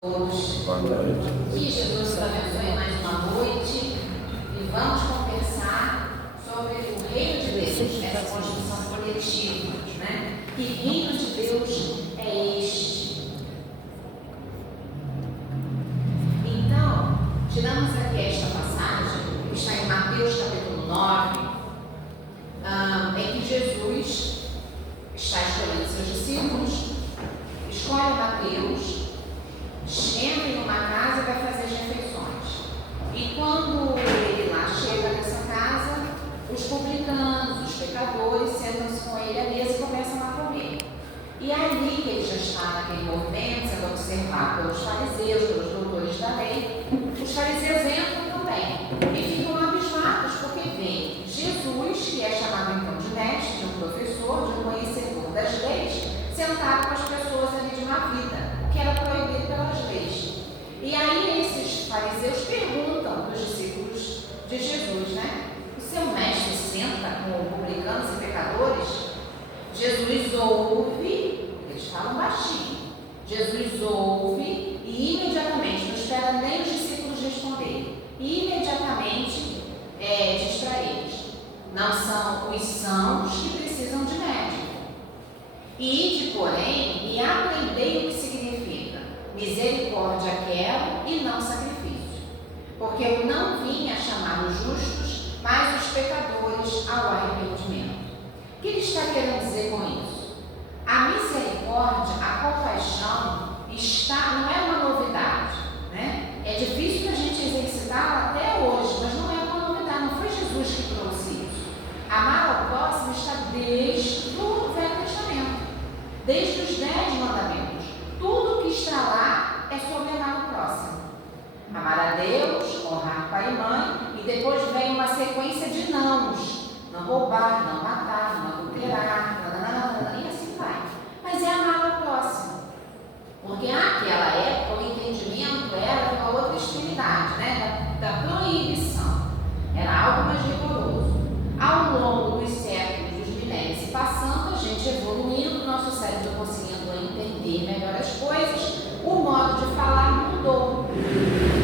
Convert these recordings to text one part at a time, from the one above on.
Todos. Boa noite. Que Jesus nos abençoe mais uma noite e vamos conversar sobre o reino de Deus, essa construção coletiva, né? Que reino de Deus é este? Então, tiramos aqui esta passagem, que está em Mateus capítulo 9, em que Jesus está escolhendo seus discípulos, escolhe Mateus, entra em uma casa e vai fazer as refeições. E quando ele lá chega nessa casa, os publicanos, os pecadores, sentam-se com ele à mesa e começam a comer. E ali que ele já está naquele movimento, sendo observado pelos fariseus, pelos doutores da lei, os fariseus entram também e ficam abismados porque veem Jesus, que é chamado então de mestre, de um professor, de um conhecedor das leis, sentado com as pessoas ali de uma vida, que era proibido pelas leis. E aí esses fariseus perguntam para os discípulos de Jesus, né? O seu mestre senta com publicanos e pecadores? Jesus ouve, eles falam baixinho, Jesus ouve e imediatamente, não espera nem os discípulos responderem, e imediatamente diz para eles: não são os sãos que precisam de médico. Ide, porém, e aprendei o que significa: misericórdia quero e não sacrifício. Porque eu não vim a chamar os justos, mas os pecadores ao arrependimento. O que ele está querendo dizer com isso? A misericórdia, a compaixão, não é uma novidade, né? É difícil para a gente exercitar até hoje, mas não é uma novidade, não foi Jesus que trouxe isso. Amar ao próximo está desde o Velho Testamento. Desde os 10 mandamentos, tudo que está lá é sobre amar o próximo. Amar a Deus, honrar pai e mãe, e depois vem uma sequência de nãos: não roubar, não matar, não adulterar, e assim vai. Mas é amar o próximo, porque naquela época o entendimento era uma outra extremidade, né? da proibição, era algo mais rigoroso. Ao longo dos séculos, dos milênios e passando, a gente evoluindo, nosso cérebro conseguindo entender melhor as coisas, o modo de falar mudou.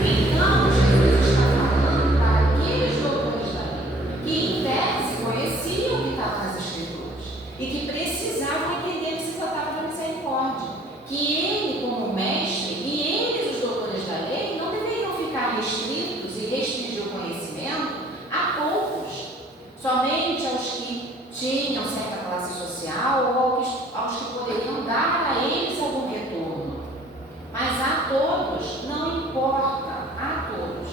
Então, Jesus está falando para aqueles doutores da lei, que em tese conheciam o que estava nas Escrituras e que precisavam entender que se tratava de misericórdia, que ele, como mestre, e eles, os doutores da lei, não deveriam ficar restritos e restringir o conhecimento a poucos, somente aos que tinham certa classe social ou aos que poderiam dar a eles algum retorno. Mas a todos, não importa, a todos.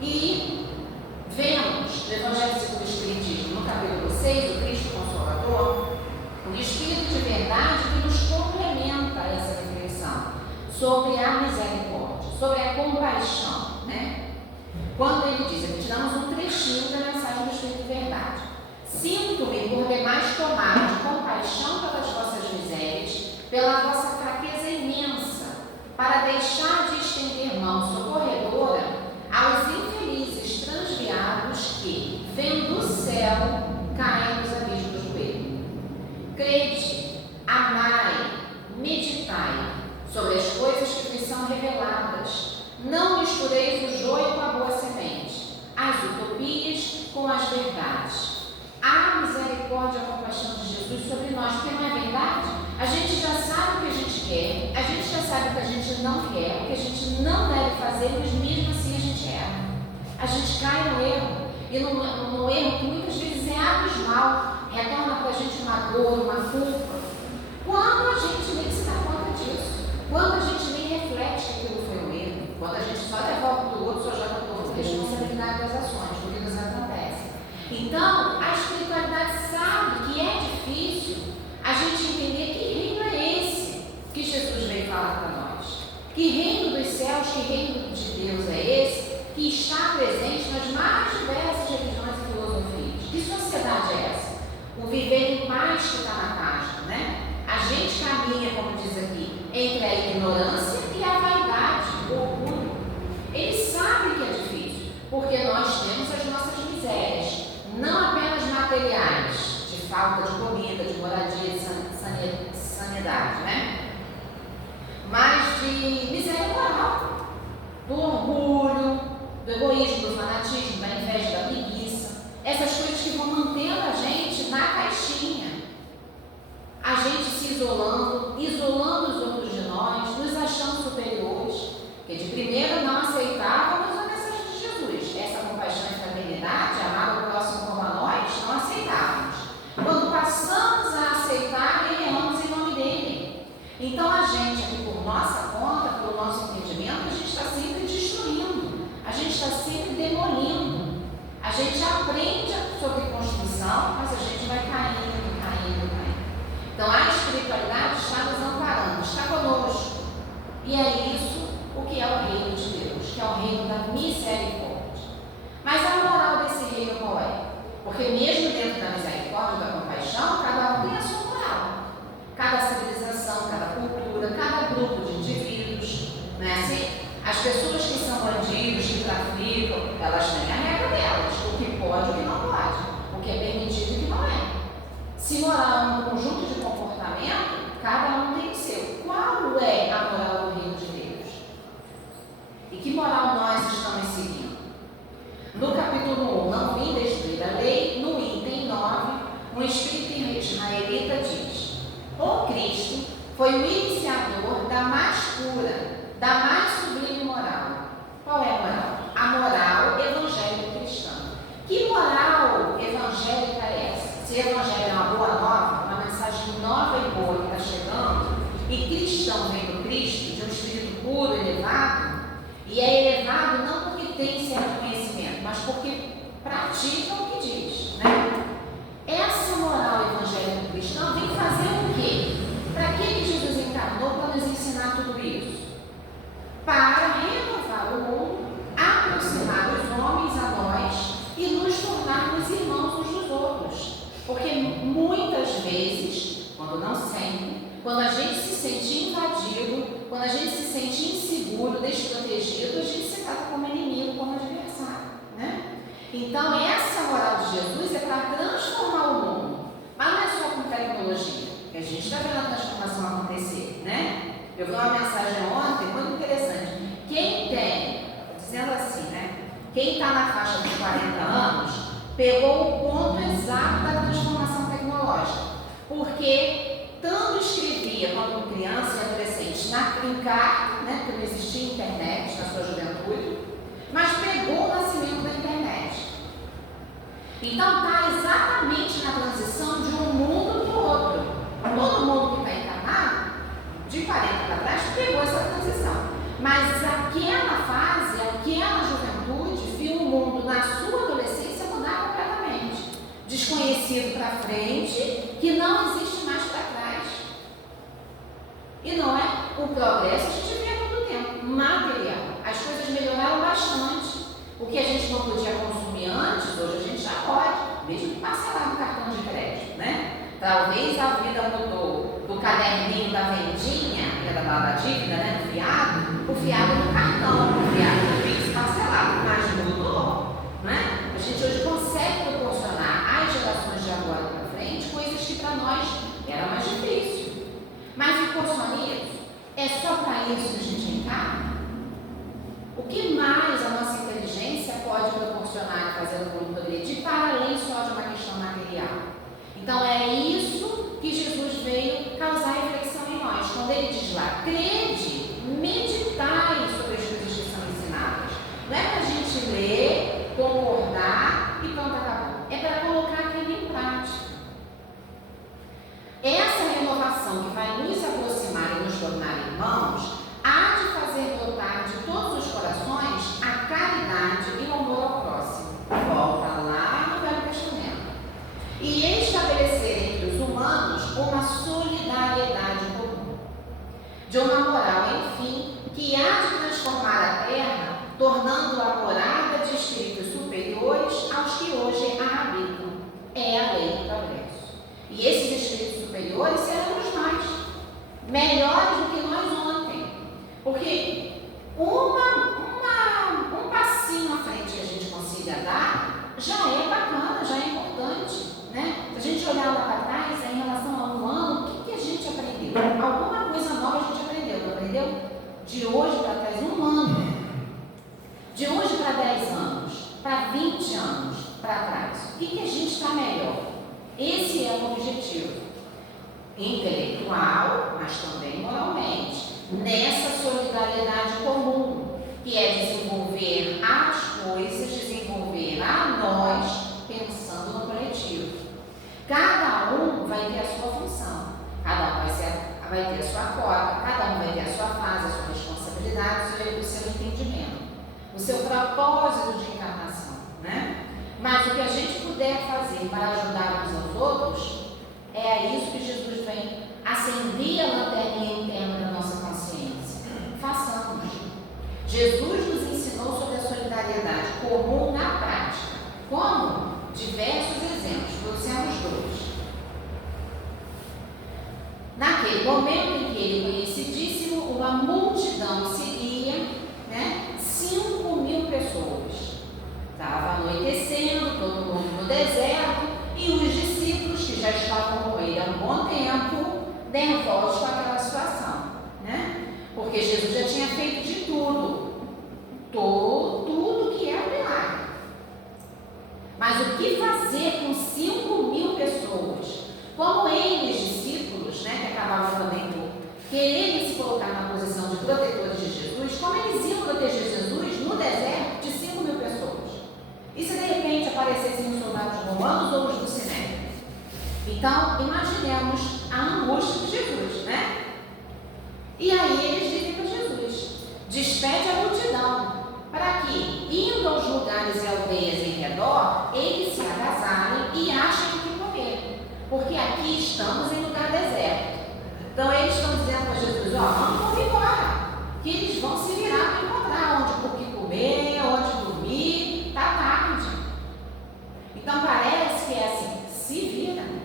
E vemos no Evangelho segundo o Espiritismo, no capítulo 6, o Cristo Consolador, o Espírito de verdade que nos complementa essa reflexão sobre a misericórdia, sobre a compaixão, né? Quando ele diz, aqui tiramos um trechinho da mensagem do Espírito de verdade: sinto-me por demais tomado de compaixão pelas vossas misérias, pela vossa fraqueza imensa, para deixar de estender mão socorredora aos infelizes transviados que, vendo o céu, caem nos abismos do erro. Crede, amai, meditai sobre as coisas que vos são reveladas. Não mistureis o joio com a boa semente, as utopias com as verdades. A misericórdia e a compaixão de Jesus sobre nós, porque não é verdade? A gente já sabe o que a gente quer, a gente já sabe o que a gente não quer, o que a gente não deve fazer, mas mesmo assim a gente erra. A gente cai no erro, e no erro que muitas vezes é abismal, retorna para a gente uma dor, uma culpa, quando a gente nem se dá conta disso, quando a gente nem reflete que aquilo foi um erro, quando a gente só devolve para o outro, só joga para o outro, responsabilidade das ações, do que nos acontece. Então, a espiritualidade sabe que é difícil a gente entender que reino é esse que Jesus veio falar para nós. Que reino dos céus, que reino de Deus é esse que está presente nas mais diversas religiões e filosofias. Que sociedade é essa? O viver em paz que está na página, né? A gente caminha, como diz aqui, entre a ignorância e a vaidade, o orgulho. Ele sabe que é difícil, porque nós temos as nossas misérias, não apenas materiais, de falta de comida, de moradia, de sanidade, né? Mas de miséria nosso entendimento, a gente está sempre destruindo, a gente está sempre demolindo. A gente aprende sobre construção, mas a gente vai caindo, caindo, caindo. Então a espiritualidade está nos amparando, está conosco. E é isso o que é o reino de Deus, que é o reino da misericórdia. Mas a moral desse reino qual é? Porque mesmo dentro da misericórdia e da compaixão, cada um tem a sua moral. Cada civilização, cada cultura, cada grupo de indivíduos, não é assim? As pessoas que são bandidos, que traficam, elas têm a regra delas, o que pode e o que não pode, o que é permitido e o que não é. Se moral é um conjunto de comportamento, cada um tem o seu. Qual é a moral do reino de Deus? E que moral nós estamos seguindo? No capítulo 1, não vim destruir a lei, no item 9, um espírito israelita diz: o Cristo foi o iniciador da mais pura, da mais sublime moral. Qual é a moral? A moral evangélico-cristã. Que moral evangélica é essa? Se o evangelho é uma boa nova, uma mensagem nova e boa que está chegando, e cristão vem do Cristo, de um espírito puro, elevado, e é elevado não porque tem certo conhecimento, mas porque pratica o que diz, né? Essa moral evangélica cristã vem fazer o quê? Para que Jesus encarnou para nos ensinar tudo isso? Para renovar o mundo, aproximar os homens a nós e nos tornarmos irmãos uns dos outros. Porque muitas vezes, quando não sempre, quando a gente se sente invadido, quando a gente se sente inseguro, desprotegido, a gente se trata como inimigo, como adversário, né? Então, essa moral de Jesus é para transformar o mundo. Mas não é só com tecnologia, que a gente está vendo a transformação acontecer, né? Eu vi uma mensagem ontem muito interessante. Quem tem, dizendo assim, né? Quem está na faixa de 40 anos, pegou o ponto exato da transformação tecnológica. Porque tanto escrevia quando criança e adolescente em carta, né? Porque não existia internet na sua juventude, mas pegou o nascimento da internet. Então está exatamente na transição de um mundo para o outro. Todo mundo que está encarnado, de 40 para trás, pegou essa transição. Mas aquela fase, aquela juventude, viu o mundo na sua adolescência mudar completamente. Desconhecido para frente, que não existe mais para trás. E não é o progresso, a gente vê há todo tempo, material. As coisas melhoraram bastante. O que a gente não podia consumir antes, hoje a gente já pode, mesmo que parcelar no cartão de crédito, né? Talvez a vida mudou do caderninho da vendinha, que é da dívida, né? Do fiado, o fiado do cartão, o fiado do Pix parcelado, mas mudou, né? A gente hoje consegue proporcionar às gerações de agora para frente coisas que para nós era mais difícil. Mas ficou só nisso? É só para isso que a gente encarna? O que mais a nossa inteligência pode proporcionar e fazer o mundo progredir para além só de uma questão material? Então é isso que Jesus veio causar reflexão em nós. Quando ele diz lá, crede, meditai sobre as coisas que são ensinadas. Não é para a gente ler, concordar e pronto, acabou. É para colocar aquilo em prática. Essa renovação que vai nos aproximar e nos tornar irmãos, há de fazer brotar de todos os corações a caridade e o amor ao próximo. Volta lá no Velho Testamento. E estabelecer entre os humanos uma solidariedade comum. De uma moral, enfim, que há de transformar a terra, tornando-a morada de espíritos superiores aos que hoje a habitam. É a lei do progresso. E esses espíritos superiores seremos nós, melhores do que nós ontem. Porque um passinho à frente que a gente consiga dar já é bacana, já é importante, né? Se a gente olhar lá para trás, em relação a um ano, o que a gente aprendeu? Alguma coisa nova a gente aprendeu, não aprendeu? De hoje para trás, um ano. De hoje para 10 anos, para 20 anos para trás. O que a gente está melhor? Esse é o objetivo. Intelectual, mas também moralmente. Nessa solidariedade comum, que é desenvolver as coisas, desenvolver a nós, pensando no coletivo. Cada um vai ter a sua função, cada um vai ter a sua cota, cada um vai ter a sua fase, a sua responsabilidade. possibilidades e o seu entendimento, o seu propósito de encarnação, né? Mas o que a gente puder fazer para ajudar uns aos outros, é a isso que Jesus vem acender a lanterninha interna da nossa consciência. Façamos. Jesus nos ensinou sobre a solidariedade comum na prática. Como? Diversos exemplos, trouxemos dois. Naquele momento em que ele, conhecidíssimo, uma multidão seguia, 5.000 pessoas. Estava anoitecendo, todo mundo no deserto, e os discípulos, que já estavam com ele há um bom tempo, nervosos com aquela situação, né? Porque Jesus já tinha feito de tudo que era milagre. Mas o que fazer com 5.000 pessoas? Como eles, discípulos, que acabavam também por quererem se colocar na posição de protetores de Jesus, como eles iam proteger Jesus no deserto de 5.000 pessoas? E se de repente aparecessem os soldados romanos ou os do Sinédrio? Então, imaginemos a angústia de Jesus, né? E aí eles dizem para Jesus: despede a multidão, para que, indo aos lugares e aldeias em redor, eles se agasalhem e achem o que comer, porque aqui estamos em lugar deserto. Então eles estão dizendo para Jesus: vamos embora, que eles vão se virar para encontrar o que comer, onde dormir, está tarde. Então parece que é assim, se vira.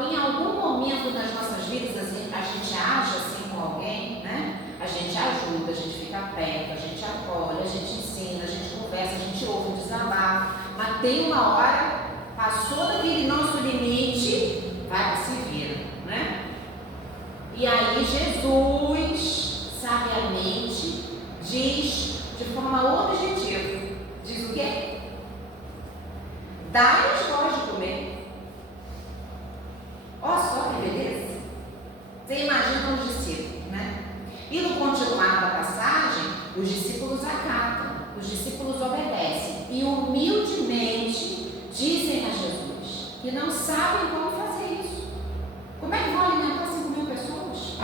Em algum momento das nossas vidas a gente age assim com alguém, né? A gente ajuda, a gente fica perto, a gente acolhe, a gente ensina, a gente conversa, a gente ouve, desabafo. Mas tem uma hora, passou daquele nosso limite, vai se vira, né? E aí Jesus, sabiamente, diz de forma objetiva, diz o quê? Dá-lhes voz de comer. Olha só que beleza. Você imagina os discípulos, né? E no continuar da passagem, os discípulos acatam, os discípulos obedecem e humildemente dizem a Jesus que não sabem como fazer isso. Como é que vão alimentar 5.000 pessoas?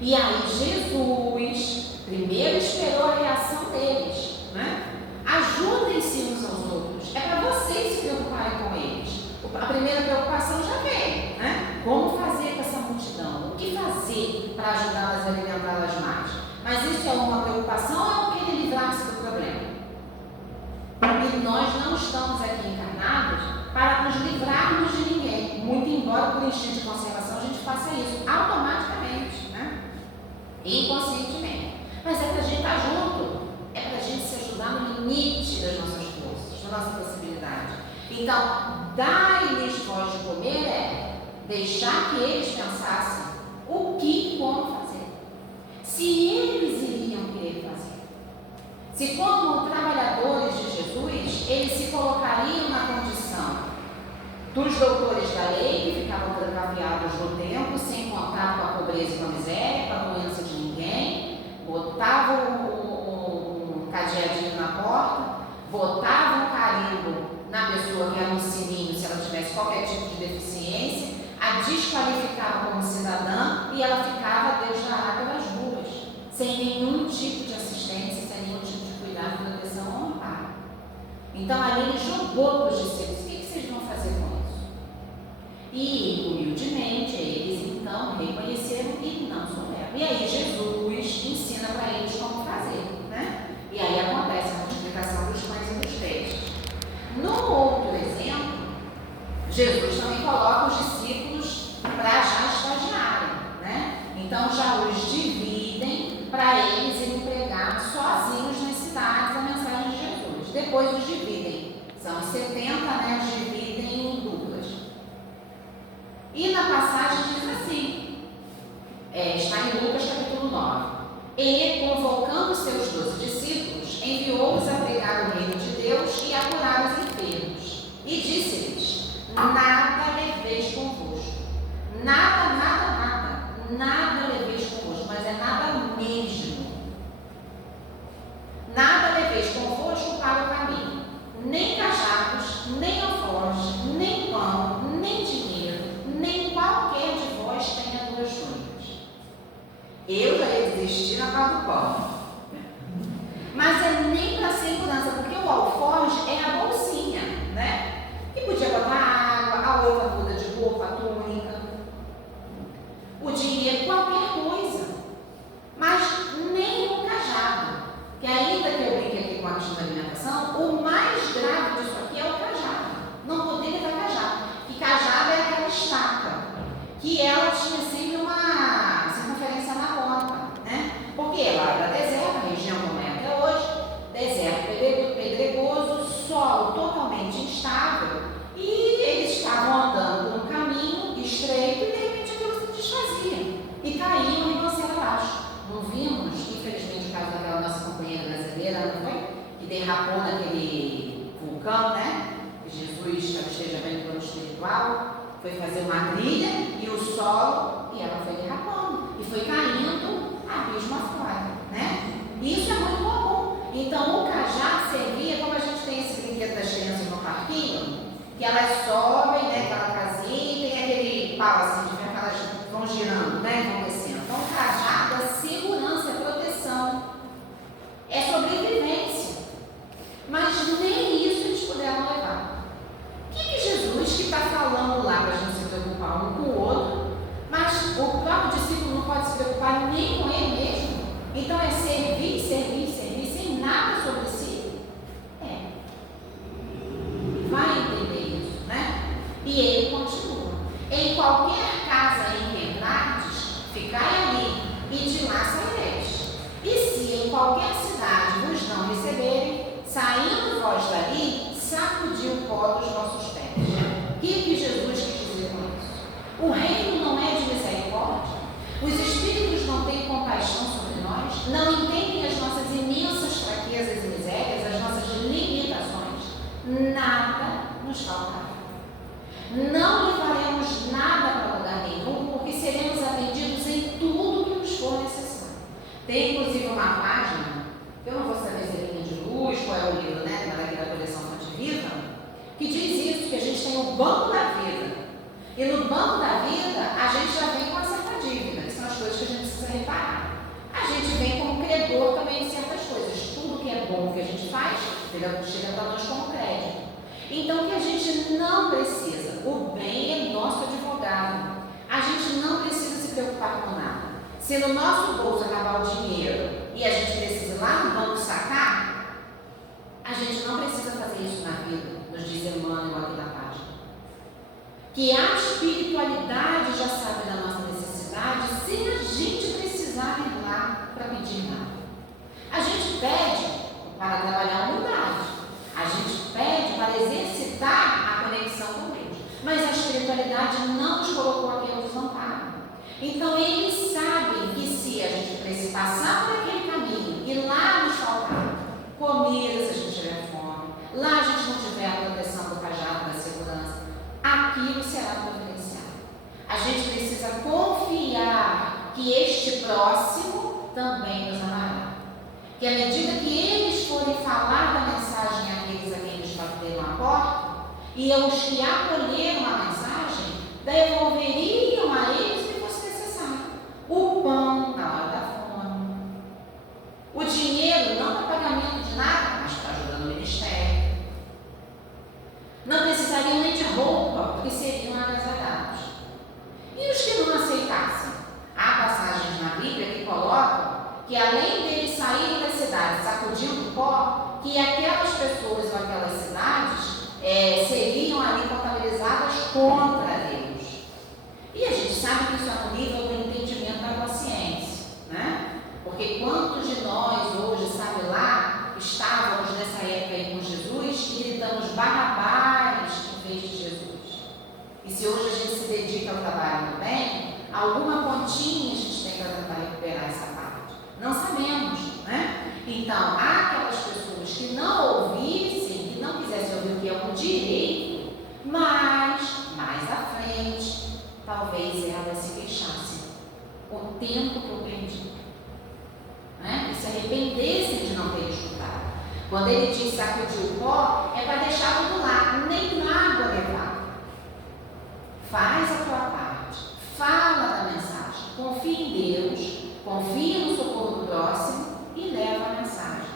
E aí Jesus primeiro esperou a reação deles, né? Ajudem-se uns aos outros. É para vocês se preocuparem com eles. A primeira preocupação já veio, né? Como fazer com essa multidão? O que fazer para ajudá-las a alimentá-las mais? Mas isso é uma preocupação ou é o querer livrar-se do problema? E nós não estamos aqui encarnados para nos livrarmos de ninguém, muito embora por instinto de conservação a gente faça isso automaticamente, né? Inconscientemente. Mas é para a gente estar junto, é para a gente se ajudar no limite das nossas forças, da nossa possibilidade. Então, dar-lhes voz de comer é deixar que eles pensassem o que e como fazer. Se eles iriam querer fazer. Se como trabalhadores de Jesus, eles se colocariam na condição dos doutores da lei, que ficavam trancafiados no tempo, sem contato com a pobreza e com a miséria, com a doença de ninguém, botavam um cadeadinho na porta, botavam um carimbo na pessoa que era um sininho, se ela tivesse qualquer tipo de deficiência, a desqualificava como cidadã e ela ficava a Deus dará pelas ruas, sem nenhum tipo de assistência, sem nenhum tipo de cuidado, proteção ou amparo. Então ali ele jogou para os discípulos: o que vocês vão fazer com isso? E humildemente eles então reconheceram e não souberam. E aí Jesus ensina para eles como fazer, né? E aí acontece a multiplicação dos pães e dos peixes. No outro exemplo, Jesus também coloca os discípulos para já estagiarem, né? Então já os dividem para eles irem pregar sozinhos nas cidades a mensagem de Jesus. Depois os dividem, são os 70, né? Os dividem em duplas. E na passagem diz assim, está em Lucas capítulo 9. E, convocando seus 12 discípulos, enviou-os a pregar o reino de Deus e a curar os enfermos. E disse-lhes: nada leveis convosco. Nada leveis convosco, mas é nada mesmo. Nada leveis convosco para o caminho. Nem cajados, nem alforjes, nem pão, nem dinheiro, nem qualquer de vós tenha duas túnicas. Eu já ia desistir na base do pão. Mas é nem para segurança, porque o alforje é a bolsinha, né? E podia botar água, a outra muda de roupa, a túnica, o dinheiro, qualquer coisa. Mas nem o cajado. Que ainda que eu brinque aqui com a questão da alimentação, o mais grave disso aqui é o cajado. Não poderia ter cajado. E cajado é aquela estaca, que ela tinha sempre uma circunferência na ponta, né? Porque ela era deserto, a região como é até hoje, deserto pedregoso, solo totalmente instável, e eles estavam andando por um caminho estreito e de repente aquilo se desfazia e caíam e você abaixo. Não vimos, infelizmente, o caso daquela nossa companheira brasileira, não foi? Que derrapou naquele vulcão, né? Que Jesus, que ela esteja bem no plano espiritual, foi fazer uma trilha e o solo, e ela foi derrapando e foi caindo abismo afora, né? Isso é muito comum. Então o cajado servia, como a gente tem esse brinquedo das crianças no parquinho, que elas sobem, né, aquela casinha e tem aquele pau assim, de ver que elas vão girando, né, vão descendo. Então o cajado é segurança, é proteção, é sobrevivência. Mas nem isso eles puderam levar. O que Jesus que está falando lá para a gente se preocupar um com o outro, mas o próprio discípulo não pode se preocupar nem com ele mesmo? Então é servir, servir, servir, sem nada sobre si? É. Vai entender isso, né? E ele continua. Em qualquer casa em que entrardes, ficai ali, e de lá saireis. E se em qualquer cidade vos não receberem, saindo vós dali, sacudi o pó dos vossos pés. O que Jesus quis dizer com isso? O reino não é de misericórdia? Os espíritos não têm compaixão sobre nós? Não entendem as nossas imensas fraquezas e misérias, as nossas limitações? Nada nos faltará. Não levaremos nada para lugar nenhum, porque seremos atendidos em tudo que nos for necessário. Tem inclusive uma página, eu não vou saber se é Linha de Luz, qual é o livro, né, da coleção Fonte Viva, que diz isso, que a gente tem o banco da vida. E no banco da vida, a gente já vem com uma certa dívida, que são as coisas que a gente precisa reparar. A gente vem como credor também de certas coisas. Tudo que é bom que a gente faz, chega para nós como crédito. Então, que a gente não precisa, o bem é nosso advogado. A gente não precisa se preocupar com nada. Se no nosso bolso acabar o dinheiro e a gente precisa ir lá no banco sacar, a gente não precisa fazer isso na vida, nos diz Emmanuel aqui na página. Que a espiritualidade já sabe da nossa necessidade sem a gente precisar ir lá para pedir nada. A gente pede para trabalhar a humildade. A gente pede para exercitar a conexão com Deus. Mas a espiritualidade não nos colocou aqui no desamparo. Então eles sabem que se a gente precisa passar por aquele caminho e lá nos faltar comida, se a gente tiver fome, lá a gente não tiver a proteção do cajado, da segurança, aquilo será providenciado. A gente precisa confiar que este próximo também nos amará. Que à medida que eles forem falar da mensagem àqueles a quem eles bateram a porta, e os que acolheram a mensagem devolveriam a eles o que fosse necessário. O pão na hora da fome, o dinheiro não para pagamento de nada, mas para ajudar no ministério. Não precisariam nem de roupa, porque seriam agasalhados. E os que não aceitassem? Há passagens na Bíblia que colocam que além deles saírem da cidade sacudindo o pó, que aquelas pessoas ou aquelas cidades seriam ali contabilizadas contra Deus. E a gente sabe que isso é no nível do entendimento da consciência, né? Porque quantos de nós hoje, sabe lá, estávamos nessa época aí com Jesus e gritamos Barrabás em vez de Jesus? E se hoje a gente se dedica ao trabalho do bem, alguma pontinha a gente tem para tentar recuperar essa parte. Não sabemos, né? Então, há aquelas pessoas que não ouvissem, que não quisessem ouvir o que é um direito, mas, mais à frente, talvez elas se queixassem o tempo que eu perdi, né? E se arrependessem de não ter escutado. Quando ele diz sacudir o pó, é para deixar tudo lá, nem nada levar. Faz a tua parte, fala da mensagem, confia em Deus, confia no socorro do próximo e leva a mensagem.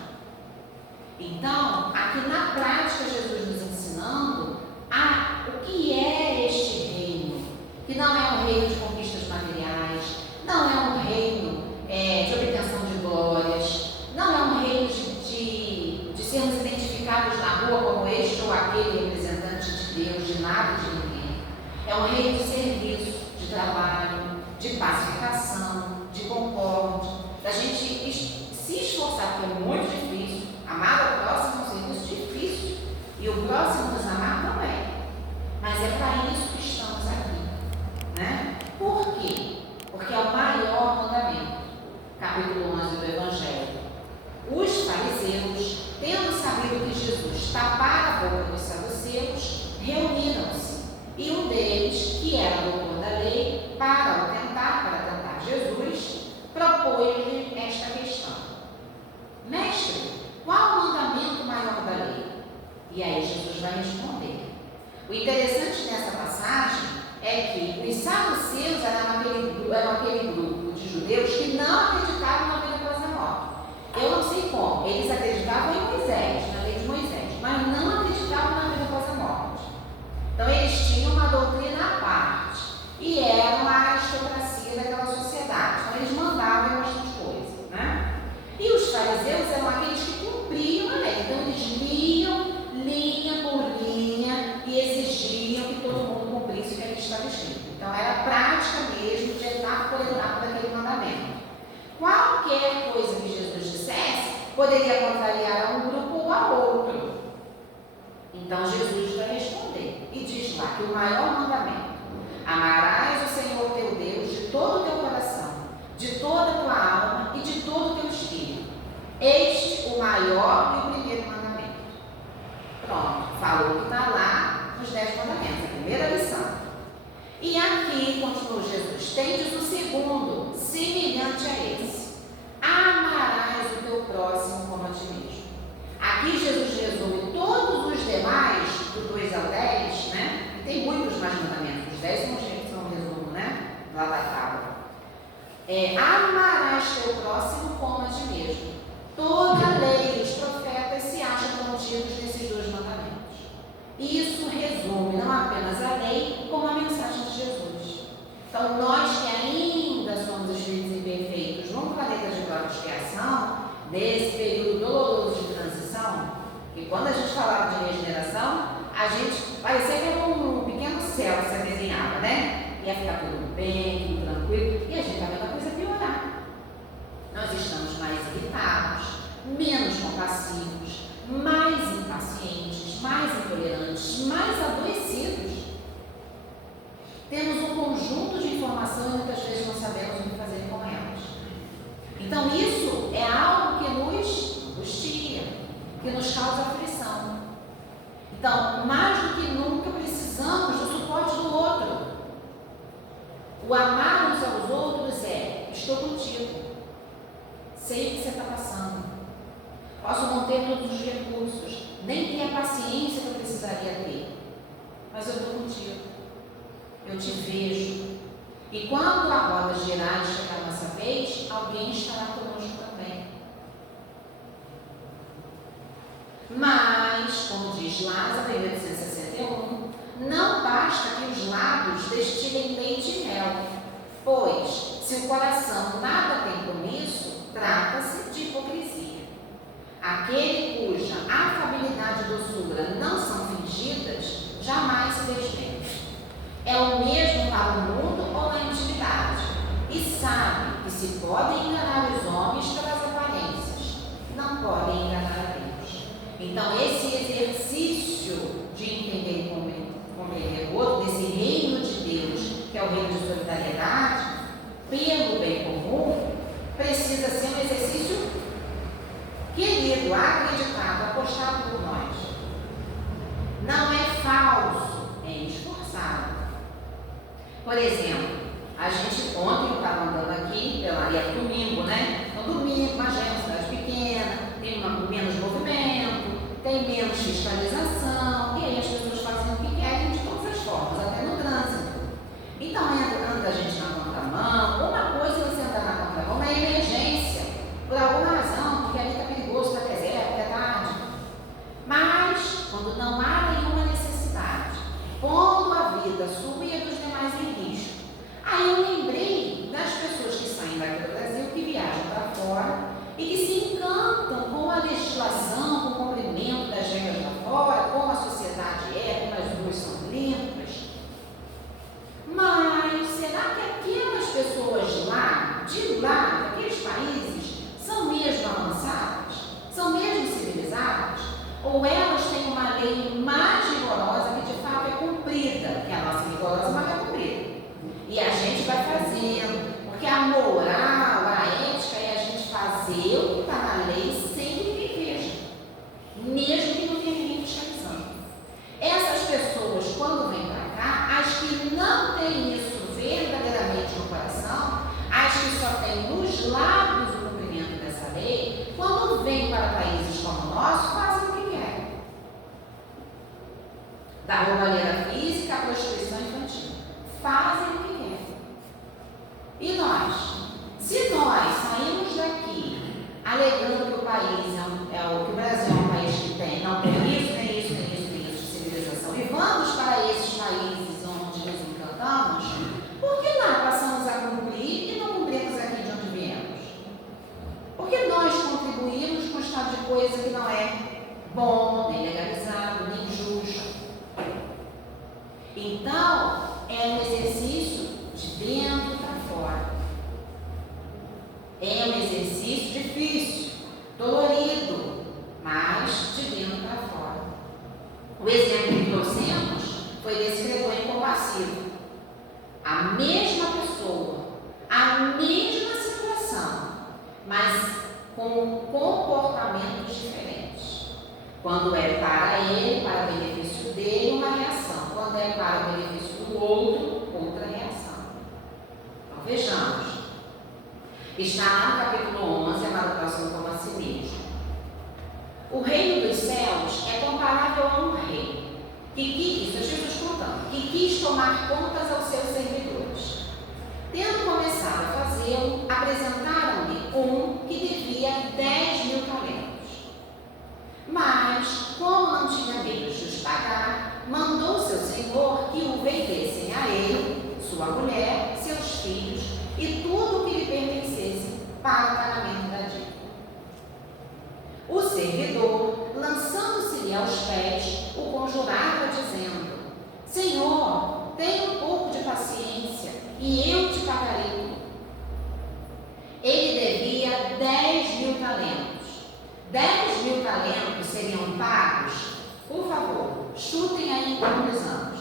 Então, aqui na prática, Jesus nos ensinando o que é este reino, que não é um reino de conquistas materiais, não é um reino de obtenção de glórias, não é um reino de sermos identificados na rua como este ou aquele representante de Deus, de nada, de ninguém. É um reino de serviço, de trabalho, de pacificação, de concórdia, da gente se esforçar, porque é muito difícil. Amar o próximo é um serviço difícil e o próximo nos amar também. Mas é para isso que estamos aqui, né? Por quê? Porque é o maior mandamento. Capítulo 11 do Evangelho. Os fariseus, tendo sabido que Jesus tapara a boca dos saduceus, reuniram-se. E um deles, que era doutor da lei, para tentar Jesus, propôs-lhe esta questão: Mestre, qual o mandamento maior da lei? E aí Jesus vai responder. O interessante dessa passagem é que os saduceus eram aquele grupo de judeus que não acreditavam na vida após a morte. Eu não sei como, eles acreditavam em Moisés, na lei de Moisés, mas não acreditavam na vida após a morte. Então eles tinham uma doutrina à parte e eram a aristocracia daquela sociedade. Então eles mandavam bastante coisa, né? E os fariseus eram aqueles que cumpriam a lei. Então eles liam linha por linha e exigiam que todo mundo cumprisse o que ali estava escrito. Então era prática mesmo de etapa por etapa daquele mandamento. Qualquer coisa que Jesus dissesse poderia contrariar a um grupo ou a outro. Então Jesus vai responder e diz lá que o maior mandamento: amarás o Senhor teu Deus de todo o teu coração, de toda a tua alma e de todo o teu espírito. Este o maior e o primeiro mandamento. Pronto, falou que está lá nos 10 mandamentos, a primeira lição. E aqui, continuou Jesus, tendes o segundo, semelhante a esse: amarás o teu próximo como a ti mesmo. Aqui Jesus resume todos os demais, do 2 ao 10, né? E tem muitos mais mandamentos, os 10 são um resumo, né? Lá da tábua. Amarás teu próximo como a ti mesmo. Toda a lei e os profetas se acham contidos nesses 2 mandamentos. Isso resume não apenas a lei, como a mensagem de Jesus. Então, nós que ainda somos espíritos imperfeitos num planeta de glória e expiação, nesse período doloroso de transição, que quando a gente falava de regeneração, a gente parecia que era um pequeno céu que se desenhava, né? Ia ficar tudo bem, tudo tranquilo, e a gente está vendo a coisa piorar. Nós estamos mais irritados, menos compassivos, mais impacientes, mais intolerantes, mais adoecidos. Temos um conjunto de informações e muitas vezes não sabemos o que fazer com elas. Então isso é algo que nos angustia, que nos causa aflição. Então, mais do que nunca, precisamos do suporte do outro. O amar uns aos outros estou contigo, sei o que você está passando, posso não ter todos os recursos, nem ter a paciência que eu precisaria ter, mas eu estou contigo, eu te vejo, e quando a roda girar e chegar a nossa vez, alguém estará conosco também. Mas, como diz Lázaro em 1861, não basta que os lábios destilem leite e mel, pois, se o coração nada tem com isso, trata-se de hipocrisia. Aquele cuja afabilidade e doçura não são fingidas, jamais se desmente. É o mesmo para o mundo ou na intimidade, e sabe que se podem enganar os homens pelas aparências, não podem enganar a Deus. Então, esse exercício de entender e compreender o outro, desse reino de Deus, que é o reino de solidariedade, pelo bem comum, precisa ser um exercício querido, acreditado, apostado por nós. Não é falso, é esforçado. Por exemplo, a gente ontem eu estava andando aqui, é domingo, né? Então, domingo, Magé é uma cidade pequena, tem menos movimento, tem menos fiscalização, e aí as pessoas fazem o que querem de todas as formas, até no trânsito. Então, anda a gente na contramão, uma ou elas têm uma lei mais rigorosa que de fato é cumprida, porque a nossa rigorosa mas é cumprida. E a gente vai fazendo, porque a moral, a ética é a gente fazer o que está na lei sem que ninguém veja, mesmo que não tenha ninguém fiscalizando. Essas pessoas, quando vêm para cá, as que não têm isso verdadeiramente no coração, as que só têm nos lábios o cumprimento dessa lei, quando vêm para países como o nosso, fazem o que querem. Da roubalheira física à prostituição infantil. Fazem o que querem. E nós? Se nós saímos daqui alegando que o país que o Brasil é um país que não tem isso, nem isso, nem isso, nem isso de civilização, e vamos para esses países onde nos encantamos, por que lá passamos a cumprir e não cumprimos aqui de onde viemos? Porque nós contribuímos com um estado de coisa que não é bom, nem legalizado, nem justo. Então, é um exercício de dentro para fora. É um exercício difícil, dolorido, mas de dentro para fora. O exemplo que trouxemos foi desse credor incompassivo. A mesma pessoa, a mesma situação, mas com comportamentos diferentes. Quando é para ele, para benefício dele, uma reação. Quando é para o benefício do outro, outra reação. Então vejamos. Está lá no capítulo 11, amado próximo como a si mesmo. O reino dos céus é comparável a um rei isso é Jesus contando, que quis tomar contas aos seus servidores. Tendo começado a fazê-lo, apresentaram-lhe um que devia 10.000 talentos. Mas, como não tinha meios de os pagar, mandou seu senhor que o vendessem a ele, sua mulher, seus filhos e tudo o que lhe pertencesse para o pagamento da dívida. O servidor, lançando-se-lhe aos pés, o conjurava dizendo: Senhor, tenha um pouco de paciência e eu te pagarei tudo. Ele devia 10.000 talentos. 10.000 talentos seriam pagos, por favor, chutem aí em quantos anos?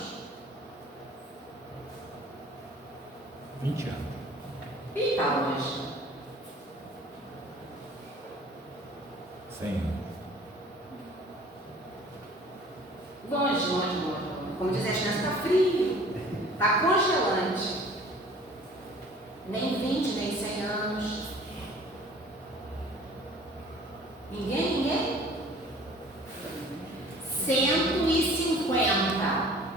20 anos. E está longe. 100 anos. Longe. Como diz a criança, está frio, está congelante. Nem 20, nem 100 anos. Ninguém? 150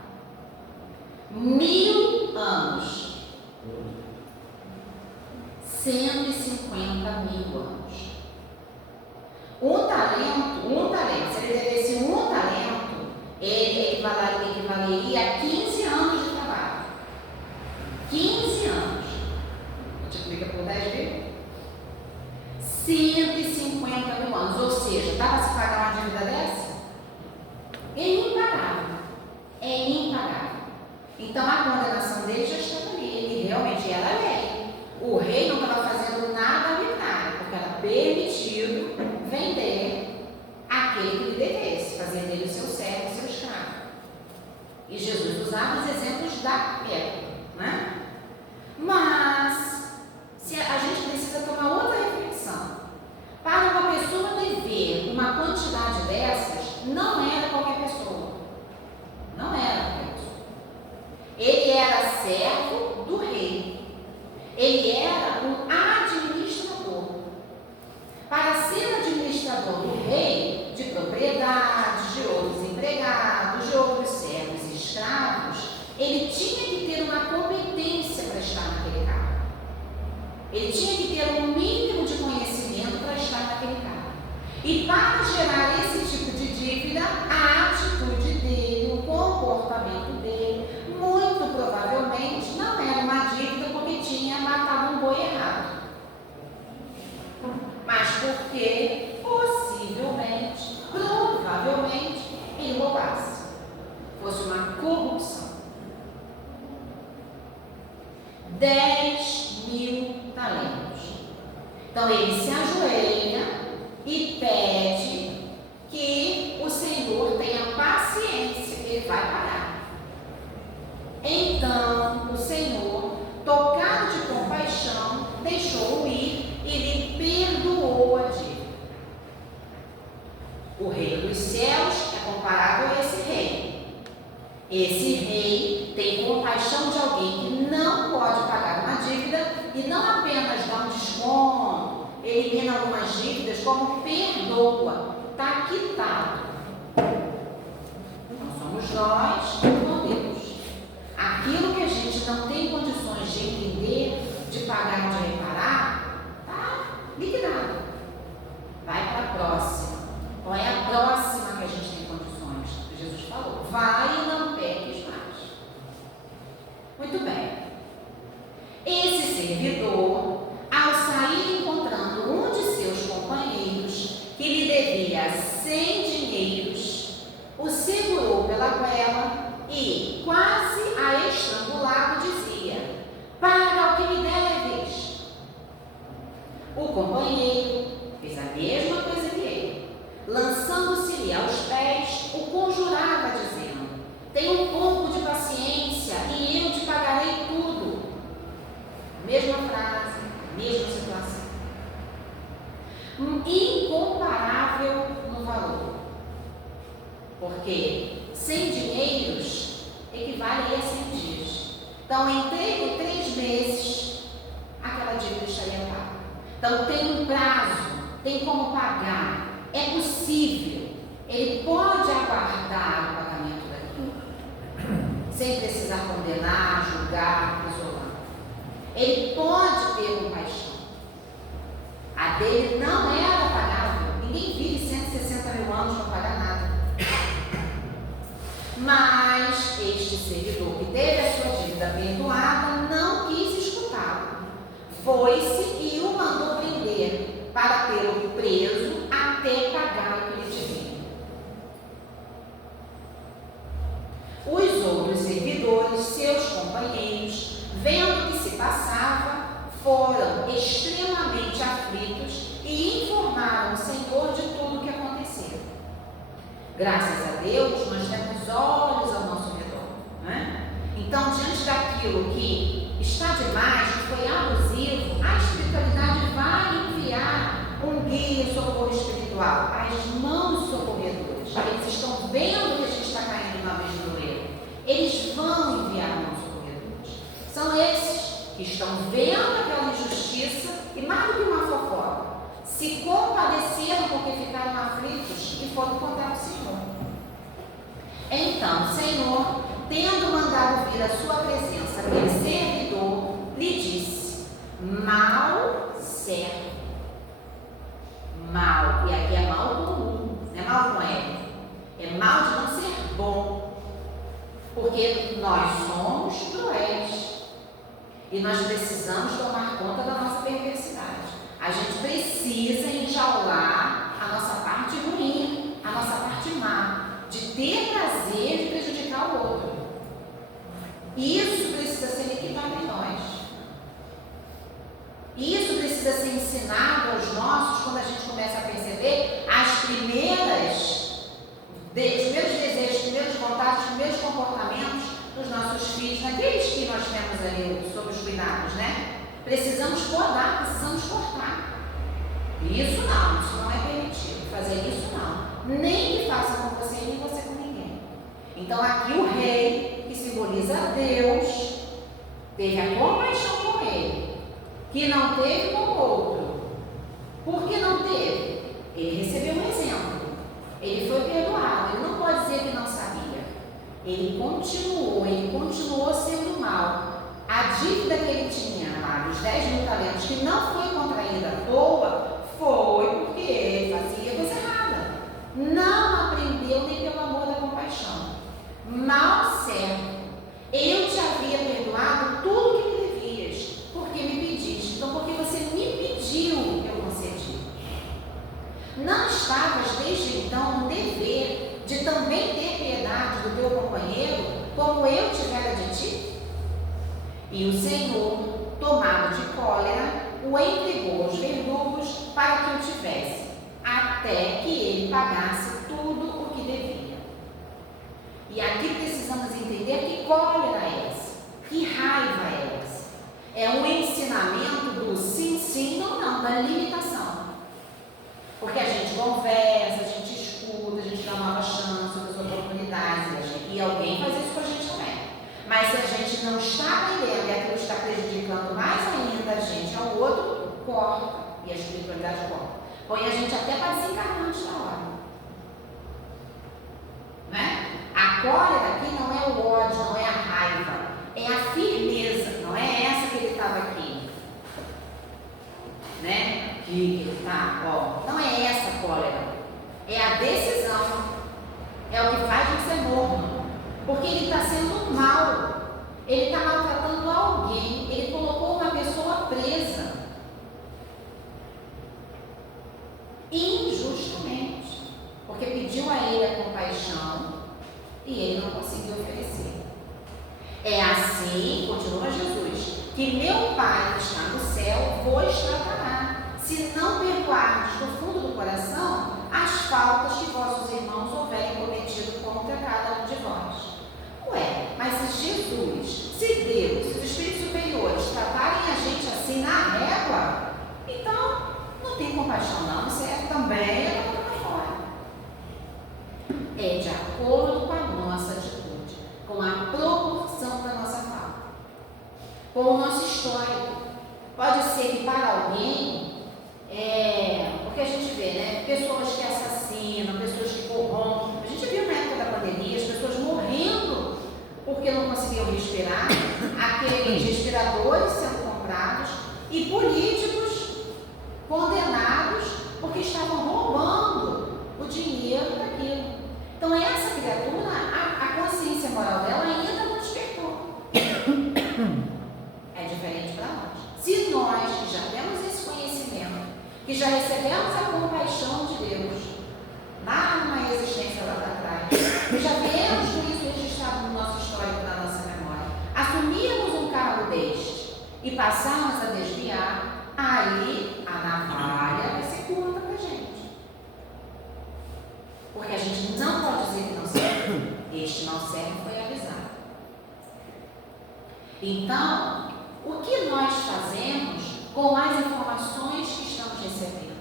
mil anos. 150 mil anos. Um talento, se ele devesse um talento, ele equivaleria a 15 anos de trabalho. 15 anos. Multiplica por 10 mil. 150 mil anos. Ou seja, dá para se pagar uma dívida dessa? É impagável. É impagável. Então a condenação dele já estava ali. Ele realmente era lei. O rei não estava fazendo nada arbitrário, porque era permitido vender aquele que lhe devesse, fazer dele o seu servo, o seu escravo. E Jesus usava os exemplos da época, né? Mas a gente precisa tomar outra reflexão. Para uma pessoa dever uma quantidade dessas, não era qualquer pessoa. Não era qualquer pessoa. Ele era servo do rei. Ele era um administrador. Para ser administrador do rei, de propriedades, de outros empregados, de outros servos e escravos, ele tinha que ter uma competência para estar naquele cargo. Ele tinha que ter um mínimo de conhecimento para estar naquele cargo. E para gerar esse tipo de dívida, a atitude dele, o comportamento dele, muito provavelmente não era uma dívida porque tinha matado um boi errado. Mas porque, possivelmente, provavelmente, ele roubasse. Fosse uma corrupção. 10.000 talentos. Então ele se ajoelha e pede que o Senhor tenha paciência, ele vai pagar. Então o Senhor, tocado de compaixão, deixou-o ir e lhe perdoou a dívida. O reino dos céus é comparável a esse rei. Esse rei tem compaixão de alguém que não pode pagar uma dívida e não apenas dá um desconto, elimina algumas dívidas, como perdoa, está quitado. Não somos nós, com Deus. Aquilo que a gente não tem condições de entender, de pagar, de reparar, está liquidado. Vai para a próxima. Qual é a próxima que a gente tem condições? Jesus falou, vai e não peques mais. Muito bem. Esse servidor, ao sair encontrando um de seus companheiros que lhe devia 100 dinheiros, o segurou pela goela e, quase a estrangulado, dizia: paga o que me deves. O companheiro fez a mesma coisa que ele, lançando-se-lhe aos pés, o conjurava, dizendo: tenha um pouco de paciência e eu te pagarei tudo. Mesma frase, mesma situação. Incomparável no valor. Porque 100 dinheiros equivale a 100 dias. Então, em 3 meses, aquela dívida estaria paga. Então, tem um prazo, tem como pagar. É possível. Ele pode aguardar o pagamento daquilo, sem precisar condenar, julgar, isolar. Ele pode ter compaixão. A dele não era pagável. Ninguém vive 160 mil anos para pagar nada. Mas este servidor que teve a sua dívida perdoada não quis escutá-lo. Foi-se e o mandou prender para tê-lo preso até pagar o que lhe devia. Os outros servidores, seus companheiros, vendo o que se passava, foram extremamente aflitos e informaram o Senhor de tudo o que aconteceu. Graças a Deus, nós temos olhos ao nosso redor, né? Então, diante daquilo que está demais, que foi abusivo, a espiritualidade vai enviar um guia, socorro espiritual, as mãos socorredoras. Eles estão vendo que a gente está caindo na mesma erro. Eles vão enviar mãos socorredoras. São esses que estão vendo aquela injustiça e, mais do que uma fofoca, se compadeceram porque ficaram aflitos e foram contar ao Senhor. Então, o Senhor, tendo mandado vir à sua presença aquele servidor, lhe disse: mal servo. Mal, e aqui é mal comum, não é mal com ele, é mal de não ser bom, porque nós somos cruéis e nós precisamos tomar conta da nossa perversidade. A gente precisa enjaular a nossa parte ruim, a nossa parte má, de ter prazer de prejudicar o outro. Isso precisa ser liquidado em nós. Isso precisa ser ensinado aos nossos quando a gente começa a perceber os primeiros desejos, os primeiros contatos, os primeiros comportamentos dos nossos filhos, naqueles que nós temos ali sob os cuidados, né? Precisamos podar, precisamos cortar. Isso não é permitido. Fazer isso não. Nem que faça com você, nem você com ninguém. Então aqui o rei, que simboliza Deus, teve a compaixão com ele, que não teve com o outro. Por que não teve? Ele recebeu um exemplo. Ele foi perdoado. Ele não pode dizer que não sabia. Ele continuou sendo mal. A dívida que ele tinha lá, dos 10.000 talentos, que não foi contraída à toa, foi porque ele fazia coisa errada. Não aprendeu nem pelo amor da compaixão. Mal servo. Eu te havia perdoado tudo que me devias, porque me pediste. Então, porque você me pediu, eu concedi. Não estavas desde então no dever de também ter piedade do teu companheiro, como eu tivera de ti? E o Senhor, tomado de cólera, o entregou aos verdugos para que o tivesse, até que ele pagasse tudo o que E aqui precisamos entender que cólera é essa, que raiva é essa. É um ensinamento do sim, sim, não, não, da limitação. Porque a gente conversa, a gente escuta, a gente dá novas chances, outras oportunidades, e alguém faz isso com a gente também. Mas se a gente não está aprendendo e aquilo está prejudicando mais ainda a gente ao outro, corta. E a espiritualidade corta. Põe a gente até para desencarnar antes da hora. Né? A cólera aqui não é o ódio, não é a raiva, é a firmeza, não é essa que ele estava aqui. Né? Que ele está, ó. Não é essa a cólera, é a decisão, é o que faz de ser morno, porque ele está sendo mal, ele está maltratando alguém, ele colocou uma pessoa presa, injustamente, porque pediu a ele a compaixão e ele não conseguiu oferecer. É assim, continua Jesus, que meu Pai que está no céu vos tratará, se não perdoardes do fundo do coração as faltas que vossos irmãos houverem cometido contra cada um de vós. Ué, mas se Jesus, se Deus, se os espíritos superiores tratarem a gente assim na régua, então não tem compaixão não, isso também é para fora. É de acordo com a nossa atitude, com a proporção da nossa falta, com o nosso histórico. Pode ser que para alguém, porque a gente vê, né, pessoas que assassinam, pessoas que corrompem. A gente viu na época da pandemia as pessoas morrendo porque não conseguiam respirar, aqueles respiradores sendo comprados e políticos condenados porque estavam roubando o dinheiro daquilo. Então essa criatura, a consciência moral dela ainda não despertou. É diferente para nós. Se nós que já temos esse conhecimento, que já recebemos a compaixão de Deus lá numa existência lá atrás, que já viemos com isso registrado no nosso histórico, na nossa memória, assumirmos um cargo deste e passarmos a desviar, aí a navalha vai ser curta para a gente. Porque a gente não pode dizer que não serve. Este não serve foi avisado. Então, o que nós fazemos com as informações que estamos recebendo?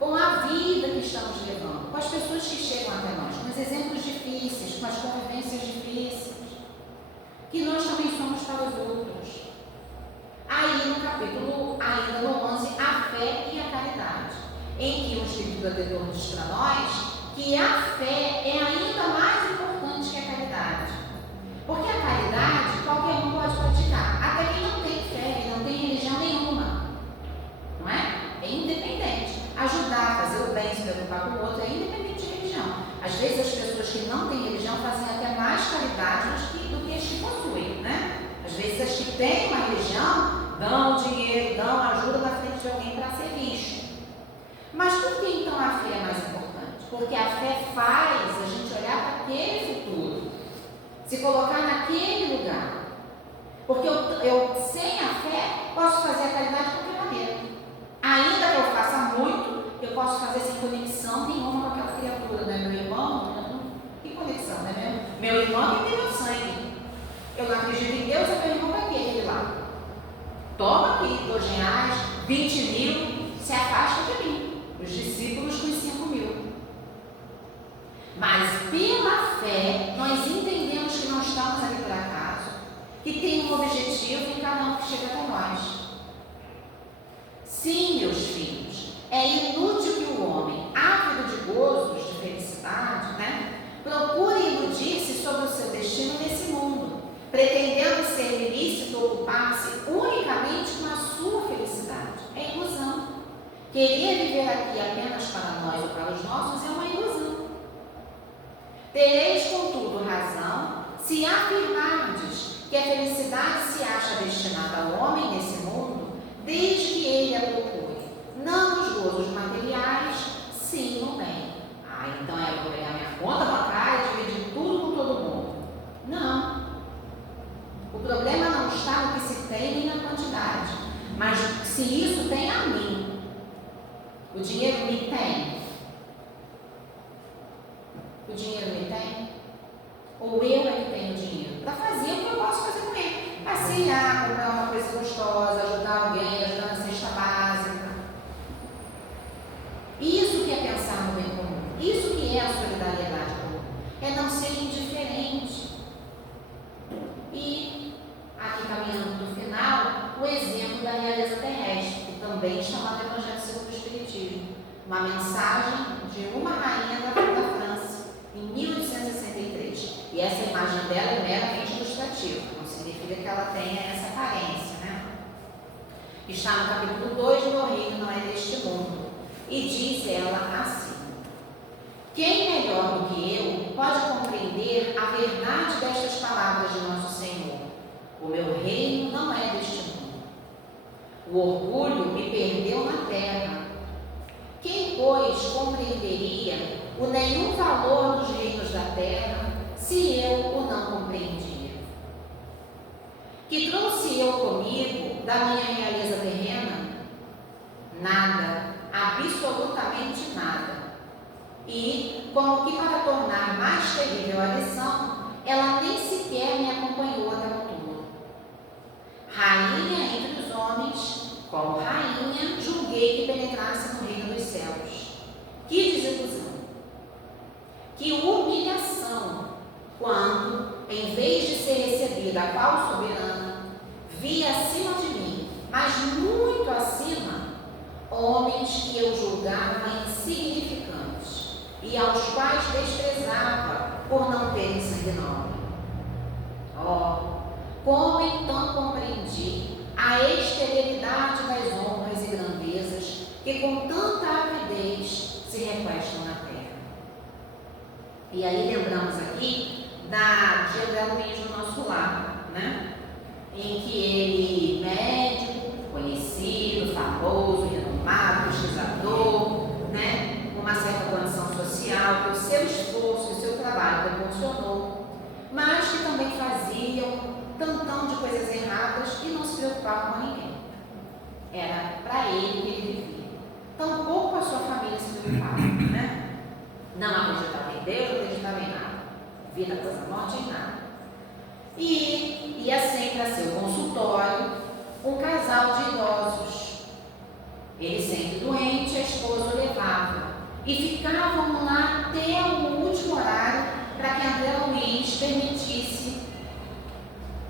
Com a vida que estamos levando? Com as pessoas que chegam até nós? Com os exemplos difíceis, com as convivências difíceis? Que nós também somos para os outros. Aí no capítulo, ainda no 11, a fé e a caridade, em que o Espírito Protetor diz para nós que a fé é ainda mais importante que a caridade. Porque a caridade qualquer um pode praticar, até quem não tem fé, não tem religião nenhuma. Não é? É independente. Ajudar, fazer o bem, se preocupar com o outro, é independente de religião. Às vezes as pessoas que não têm religião fazem até mais caridade do que as que possuem, né? Às vezes as que têm uma religião dão dinheiro, dão ajuda na frente de alguém para ser visto. Mas por que então a fé é mais importante? Porque a fé faz a gente olhar para aquele futuro, se colocar naquele lugar. Porque eu sem a fé posso fazer a caridade de qualquer maneira. Ainda que eu faça muito, eu posso fazer sem conexão nenhuma com aquela criatura, né? Meu irmão, que conexão, né? Meu irmão é meu sangue. Eu não acredito em Deus, é meu irmão para quê? Ele lá. Toma aqui, R$2, 20 mil, se afasta de mim. Os discípulos com os 5 mil. Mas pela fé, nós entendemos que não estamos ali por acaso, que tem um objetivo em cada um que chega até nós. Sim, meus filhos, é inútil que o homem, ávido de gozos, de felicidade, né, procure iludir-se sobre o seu destino nesse mundo, pretendendo ser ilícito ocupar-se unicamente com a sua felicidade. É ilusão. Querer viver aqui apenas para nós ou para os nossos é uma ilusão. Tereis, contudo, razão se afirmardes que a felicidade se acha destinada ao homem nesse mundo, desde que ele a procure, não nos gozos materiais, sim no bem. Então eu vou pegar minha conta bancária e dividir tudo com todo mundo. Não. O problema não está no que se tem nem na quantidade, mas se isso tem a mim. O dinheiro me tem? O dinheiro me tem? Ou eu é que tenho dinheiro para fazer o que eu posso fazer com ele? Passear, comprar uma coisa gostosa, ajudar alguém, ajudar na cesta básica. Isso que é pensar no bem comum. Isso que é a solidariedade comum. É não ser indiferente. E, aqui caminhando para o final, o exemplo da realeza terrestre, que também é chamado Evangelho segundo o Espiritismo. Uma mensagem de uma rainha da França, em 1863. E essa imagem dela é meramente ilustrativa, não significa que ela tenha essa carência, né? Está no capítulo 2, Meu reino não é deste mundo. E diz ela assim: quem melhor do que eu pode compreender a verdade destas palavras de nosso Senhor? O meu reino não é deste mundo. O orgulho me perdeu na terra. Quem, pois, compreenderia o nenhum valor dos reinos da terra se eu o não compreendia? Que trouxe eu comigo da minha realeza terrena? Nada, absolutamente nada. E, como que para tornar mais terrível a lição, ela nem sequer me acompanhou até o túmulo. Rainha entre os homens, como rainha, julguei que penetrasse no reino dos céus. Que desilusão! Que humilhação, quando, em vez de ser recebida a qual soberana, vi acima de mim, mas muito acima, homens que eu julgava insignificantes e aos quais desprezava por não terem sangue nobre. Oh, como então compreendi a esterilidade das honras e grandezas que com tanta avidez se requestam na terra. E aí lembramos aqui de André Luiz no Nosso Lar, né? Em que ele, médico, conhecido, famoso, renomado, pesquisador, né? Com uma certa condição social, que o seu esforço, que o seu trabalho proporcionou, mas que também faziam tantão de coisas erradas e não se preocupavam com ninguém. Era para ele que ele vivia. Tampouco a sua família se preocupava, né? Não acreditava em Deus, não acreditava em nada. Vida após a morte, em nada. E ia sempre a seu consultório um casal de idosos. Ele sempre doente, a esposa o levava. E ficavam lá até o último horário para que André Luiz permitisse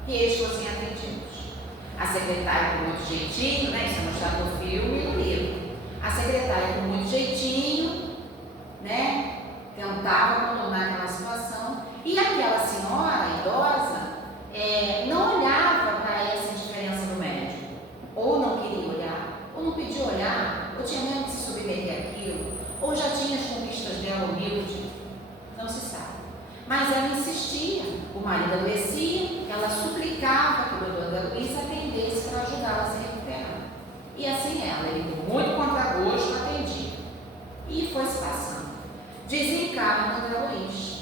que eles fossem atendidos. A secretária com muito jeitinho, né? Isso é mostrado no filme e no livro. A secretária com muito jeitinho, né? Tentava contornar aquela situação. E aquela senhora idosa não olhava para essa indiferença do médico. Ou não queria olhar, ou não podia olhar, ou tinha medo de se submeter àquilo, ou já tinha as conquistas dela humilde. Não se sabe. Mas ela insistia, o marido adoecia, ela suplicava que o doutor André Luiz atendesse para ajudá-la a se recuperar. E assim ele com muito contragosto atendia. E foi se passando. Desencarna o André Luiz.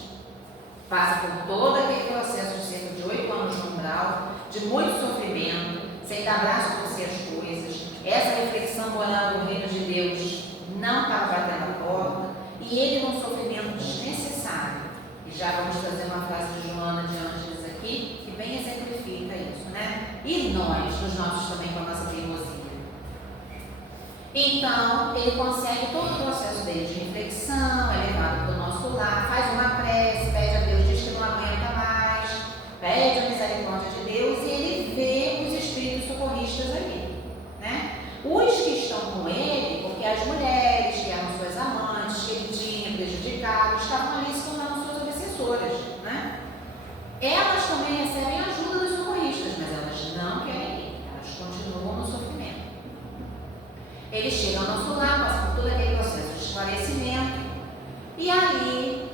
Passa por todo aquele processo de cerca de 8 anos no umbral, de muito sofrimento, sem dar braço por si as coisas. Essa reflexão moral do reino de Deus não estava batendo a porta, e ele num sofrimento desnecessário. E já vamos trazer uma frase de Joana de Ângeles aqui, que bem exemplifica isso, né? E nós, os nossos também, com a nossa teimosia. Então, ele consegue todo o processo dele de reflexão, é levado para o nosso lar, faz uma prece, pede a Deus, diz que não aguenta mais, pede a misericórdia de Deus e ele vê os espíritos socorristas ali, né? Os que estão com ele, porque as mulheres que eram suas amantes, que ele tinha prejudicado, estavam ali se tornando suas obsessoras, né? Elas também recebem ajuda dos socorristas, mas elas não querem ir, elas continuam no sofrimento. Ele chega ao nosso lar, passa por todo aquele processo de esclarecimento, e aí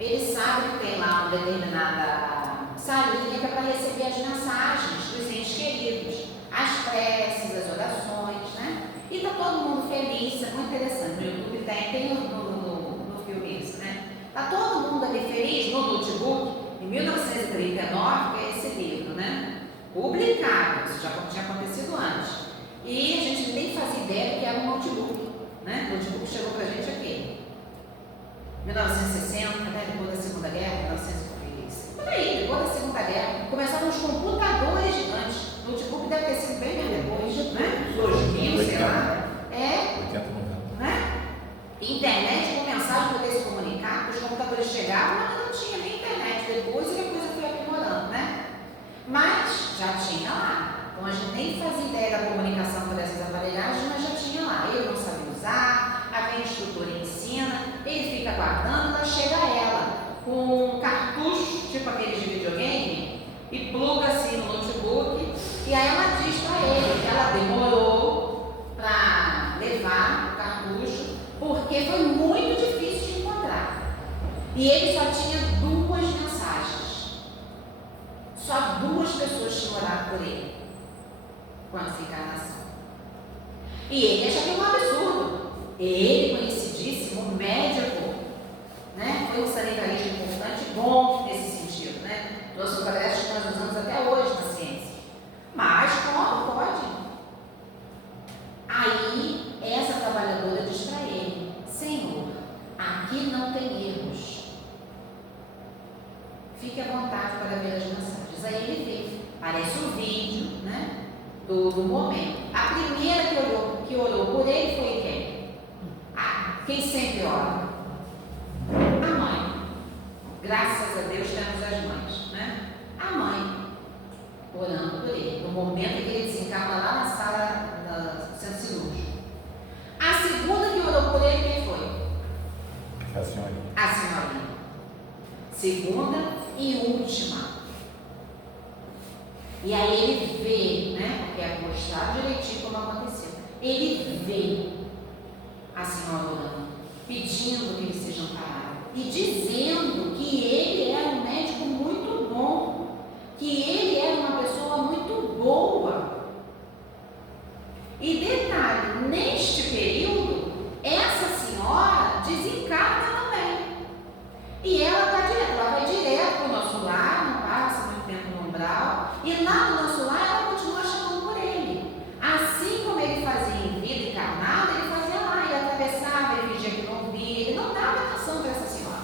ele sabe que tem lá uma determinada salinha que é para receber as mensagens dos entes queridos, as preces, as orações, né? E está todo mundo feliz, isso é muito interessante. No YouTube tem no filme isso, né? Está todo mundo ali feliz no notebook, em 1939, que é esse livro, né? Publicado, isso já tinha acontecido antes. E a gente nem fazia ideia do que era um notebook, né? O notebook chegou para a gente aqui, 1960, né? Depois da Segunda Guerra, 1940. aí, depois da Segunda Guerra, começaram os computadores gigantes. O notebook deve ter sido bem mais depois, né? 2000, sei lá. 80, 90. Né? Internet com mensagem para poder se comunicar, os computadores chegavam, mas não tinha nem internet. Depois a coisa foi aprimorando, né? Mas já tinha lá. Então a gente nem fazia ideia da comunicação por essas aparelhagens, mas já tinha lá. Eu não sabia usar, a instrutora ensina, ele fica guardando, lá chega ela com um cartucho, tipo aqueles de videogame, e pluga assim no notebook, e aí ela diz para ele que ela demorou para levar o cartucho, porque foi muito difícil de encontrar. E ele só tinha 2 mensagens. Só 2 pessoas tinham orado por ele com essa encarnação. E ele acha que é um absurdo. Ele, conhecidíssimo, médico, né? Foi um sanitarista importante e bom nesse sentido, né? Trouxe progressos que nós usamos até hoje na ciência. Mas como pode? Aí, essa trabalhadora diz para ele: Senhor, aqui não tem erros. Fique à vontade para ver as mensagens. Aí ele vê. Parece um vídeo, né? Do momento. A primeira que orou por ele foi quem? Quem sempre ora? A mãe. Graças a Deus temos as mães, né? A mãe orando por ele, no momento em que ele desencarna lá na sala do centro cirúrgico. A segunda que orou por ele, quem foi? A senhorinha. A senhorinha. Segunda e última. E aí ele vê, né? Porque é mostrado direitinho como aconteceu. Ele vê a senhora orando, pedindo que ele seja amparado e dizendo que ele era um médico muito bom, que ele era uma pessoa muito boa. E detalhe, neste período, essa senhora desencarna também. E ela vai direto para o nosso lar, não passa muito tempo no umbral, e lá no nosso lar ela continua chamando por ele. Assim como ele fazia em vida encarnada, ele fazia lá, ele atravessava, ele fingia que não via, ele não dava atenção para essa senhora.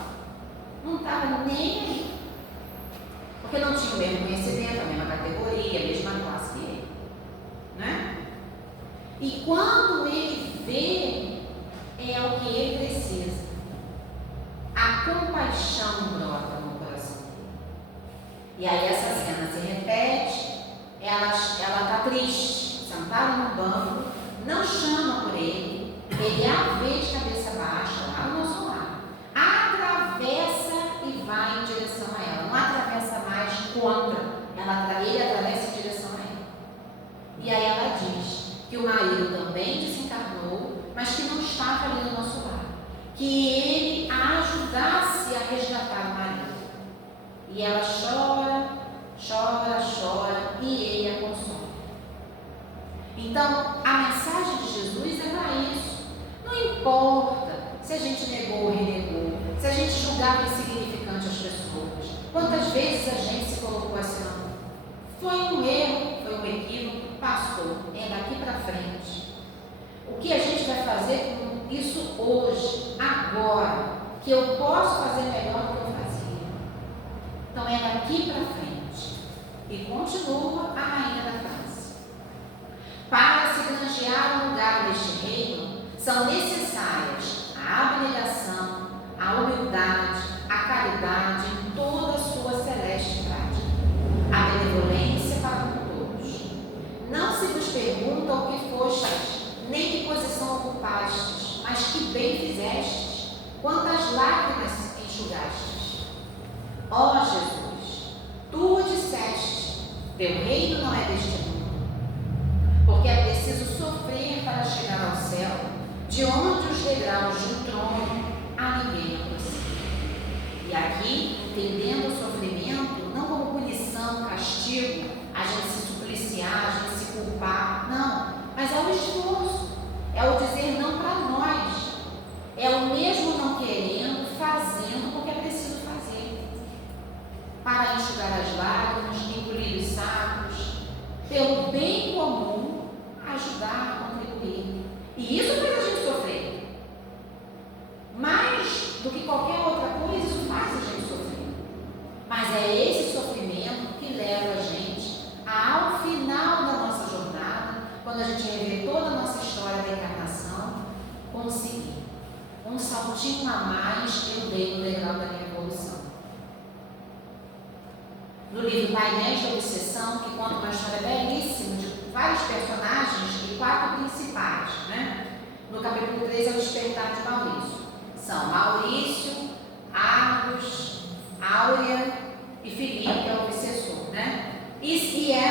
Não estava nem aí. Porque não tinha o mesmo conhecimento, a mesma categoria, a mesma classe que ele. Né? E quando ele vê, é o que ele precisa. A compaixão brota no coração dele. E aí essa cena se repete, ela está triste, sentada no banco, não chama por ele a vê de cabeça baixa, lá no nosso lar, atravessa e vai em direção a ela, não atravessa mais contra, ele atravessa em direção a ela. E aí ela diz que o marido também desencarnou, mas que não estava ali no nosso lar, que ele a ajudasse a resgatar o marido. E ela chora, chora, chora, e ele a consola. Então, a mensagem de Jesus é para isso. Não importa se a gente negou ou renegou, se a gente julgava insignificante as pessoas, quantas vezes a gente se colocou assim, foi um erro, foi um equívoco, passou, é daqui para frente. O que a gente vai fazer com isso hoje, agora, que eu posso fazer melhor do que eu fazia? Então é daqui para frente. E continua a rainha da França. Para se granjear um lugar neste reino, são necessárias a abnegação, a humildade, a caridade em toda a sua celeste prática, a benevolência para com todos. Não se vos pergunta o que fostes, nem que posição ocupastes, mas que bem fizestes, quantas lágrimas enxugastes. Ó Jesus, tu disseste, teu reino não é deste mundo, porque é preciso sofrer para chegar ao céu, de onde os degraus de um trono a ninguém aproxima. E aqui, entendendo o sofrimento, não como punição, castigo, a gente se supliciar, a gente se culpar, não, mas é o esforço, é o dizer não para nós, é o mesmo não querendo, fazendo porque é preciso fazer, para enxugar as lágrimas, engolir os sacos, pelo bem comum, ajudar a contribuir. E isso faz a gente sofrer. Mais do que qualquer outra coisa, isso faz a gente sofrer. Mas é esse saltinho a mais eu dei no degrau da minha evolução. No livro Painéis da Obsessão, que conta uma história belíssima de vários personagens e 4 principais, né? No capítulo 3 é o despertar de Maurício. São Maurício, Argos, Áurea e Filipe, que é o obsessor, né? E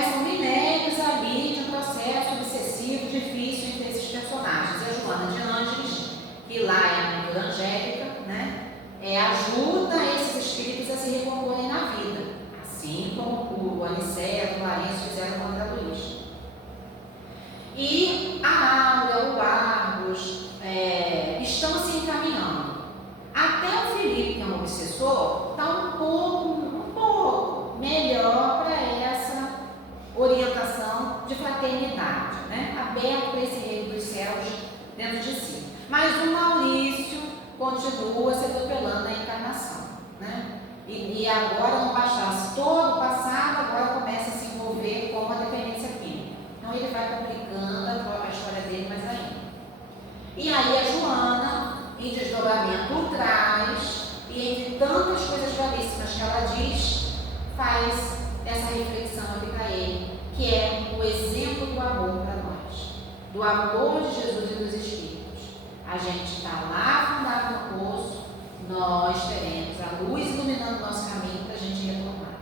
são minérios ali de um processo obsessivo difícil entre esses personagens. E a Joana de Ângeles, que lá é a mentora angélica, né? Ajuda esses espíritos a se recomporem na vida, assim como o Aniceto, o Lourenço fizeram com o André Luiz. E a Áurea, o Argos, estão se encaminhando. Até o Felipe, que é um obsessor, está um pouco melhor para essa orientação de fraternidade, né? Aberto para esse reino dos céus dentro de si. Mas o Maurício continua se atropelando na encarnação, né? E agora não bastasse todo o passado, agora começa a se envolver com a dependência química. Então ele vai complicando a história dele mais ainda. E aí a Joana, em desdobramento por trás, e entre tantas coisas belíssimas que ela diz, faz essa reflexão aqui para ele, que é o exemplo do amor para nós, do amor de Jesus e dos Espíritos. A gente está lá afundado no poço, nós teremos a luz iluminando o nosso caminho para a gente retornar.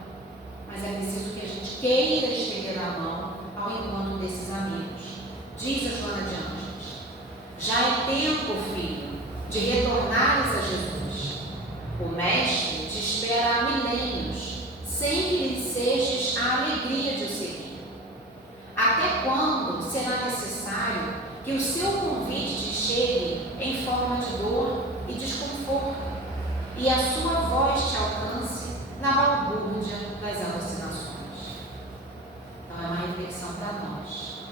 Mas é preciso que a gente queira estender a mão ao encontro desses amigos. Diz a Joana de Ângeles: já é tempo, filho, de retornares a Jesus. O Mestre te espera há milênios, sem que lhe sejas a alegria de o seguir. Até quando será necessário que o seu convite te chegue em forma de dor e desconforto, e a sua voz te alcance na balbúrdia das alucinações? Então é uma reflexão para nós,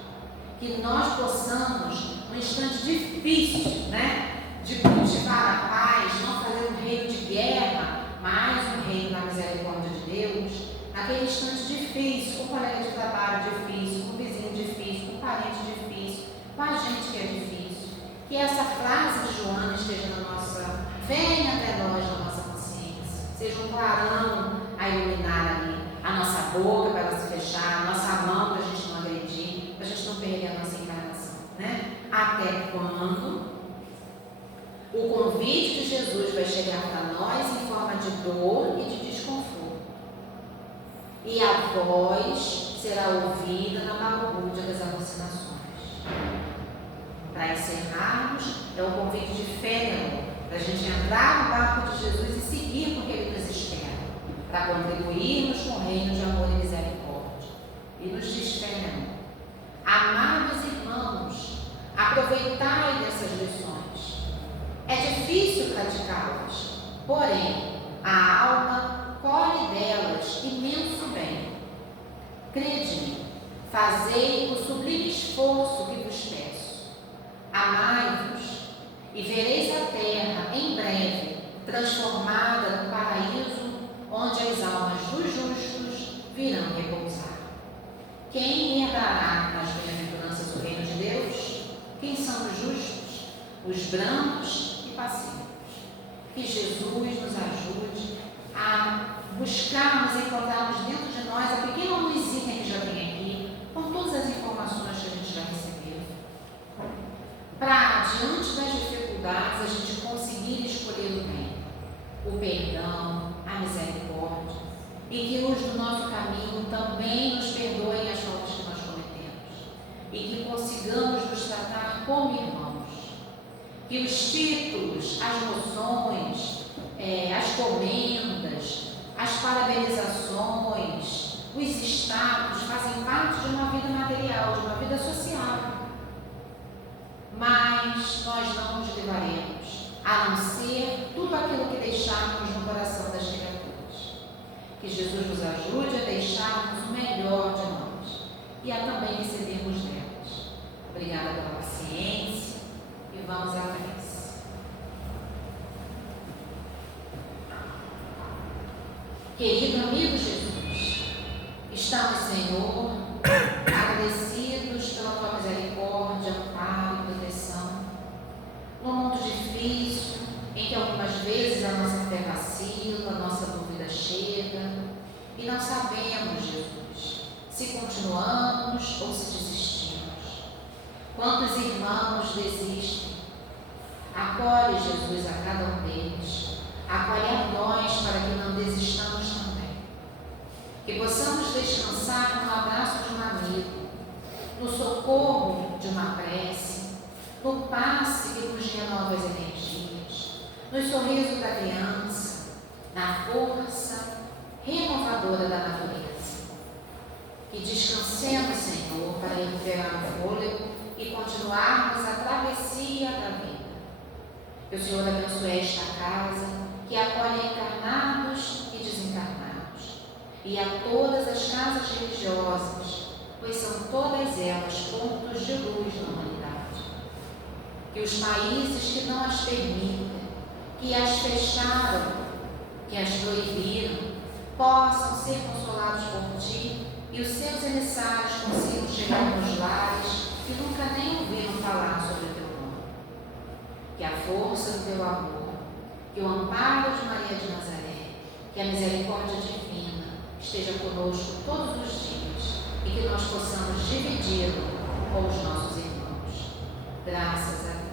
que nós possamos, num instante difícil, né, de cultivar a paz, não fazer um reino de guerra, mas um reino da misericórdia de Deus, naquele instante difícil, com um colega de trabalho difícil, com um vizinho difícil, com um parente difícil, com a gente que é difícil, que essa frase de Joana esteja na nossa, venha até nós na nossa consciência, seja um clarão a iluminar ali a nossa boca para ela se fechar, a nossa mão para a gente não agredir, para a gente não perder a nossa encarnação, né? Até quando o convite de Jesus vai chegar para nós em forma de dor e de desconforto, e a voz será ouvida na balbúrdia das alucinações. Para encerrarmos, é o convite de fé, para a gente entrar no barco de Jesus e seguir com o que Ele nos espera, para contribuirmos com o reino de amor e misericórdia. E nos diz fé, amados irmãos, aproveitai dessas lições. É difícil praticá-las, porém, a alma colhe delas imenso bem. Crede-me, fazei o sublime esforço que vos peço. Amai-vos, e vereis a terra, em breve, transformada no paraíso, onde as almas dos justos virão repousar. Quem herdará nas bem-aventuranças o reino de Deus? Quem são os justos? Os brancos e pacíficos. Que Jesus nos ajude a buscarmos e encontrarmos dentro de nós a pequena luzinha que já tem aqui, com todas as informações que a gente já recebeu, para, diante das dificuldades, a gente conseguir escolher o bem, o perdão, a misericórdia, e que os do nosso caminho também nos perdoem as faltas que nós cometemos, e que consigamos nos tratar como irmãos. Que os títulos, as moções, as comendas, as parabenizações, os status fazem parte de uma vida material, de uma vida social. Mas nós não nos levaremos, a não ser tudo aquilo que deixarmos no coração das criaturas. Que Jesus nos ajude a deixarmos o melhor de nós e a também recebermos delas. Obrigada pela paciência. E vamos à prece. Querido amigo Jesus, estamos, Senhor, agradecidos pela tua misericórdia, amparo e proteção. No mundo difícil, e não sabemos, Jesus, se continuamos ou se desistimos. Quantos irmãos desistem? Acolhe, Jesus, a cada um deles. Acolhe a nós para que não desistamos também. Que possamos descansar no abraço de um amigo, no socorro de uma prece, no passe que nos renova as energias, no sorriso da criança, na força renovadora da natureza. Que descansemos, Senhor, para recuperar o fôlego e continuarmos a travessia da vida. Que o Senhor abençoe esta casa, que acolhe encarnados e desencarnados, e a todas as casas religiosas, pois são todas elas pontos de luz na humanidade. Que os países que não as permitem, que as fecharam, que as proibiram, possam ser consolados por Ti e os seus emissários consigam chegar nos lares que nunca nem ouviram falar sobre o Teu nome. Que a força do Teu amor, que o amparo de Maria de Nazaré, que a misericórdia divina esteja conosco todos os dias e que nós possamos dividi-lo com os nossos irmãos. Graças a Deus.